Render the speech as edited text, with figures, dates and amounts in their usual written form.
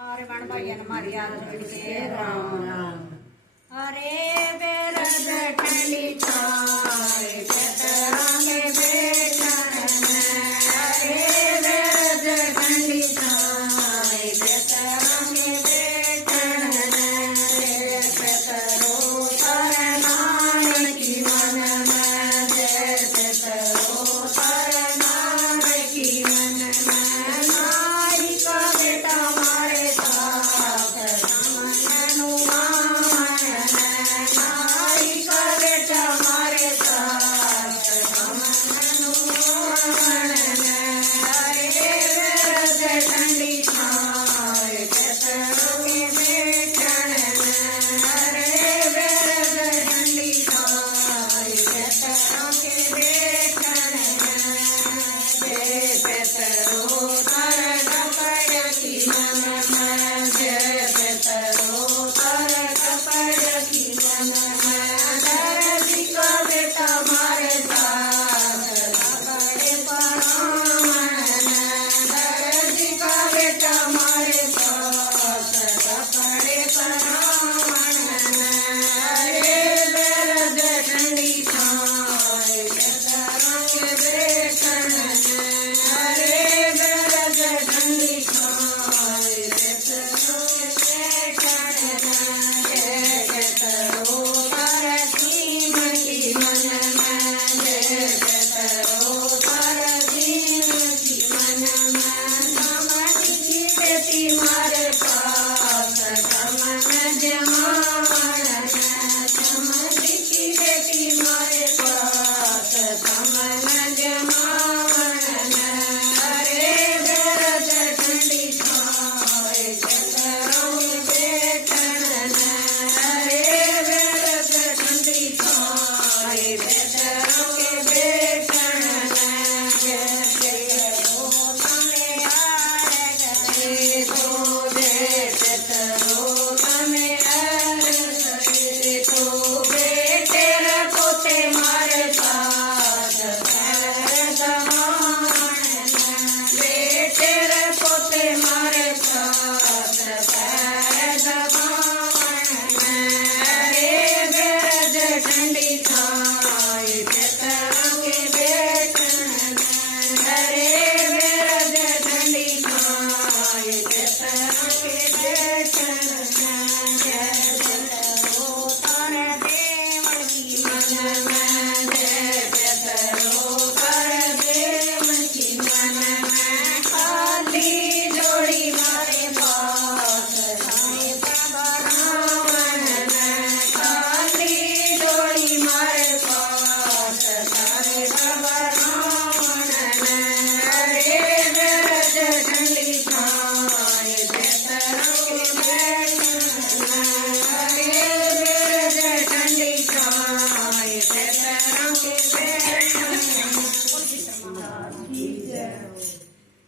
अरे बण भाई हमारी याद से राम राम। अरे बेरज ठंडी छाए पेतरा में बैठन। अरे बेरज ठंडी छाए पेतरा में बैठन। पेतरो तरनान की मन में जय पेतरो तरनान की मन में नाई का बेटा मारे ठंडी छाए पेतरा के बैठन।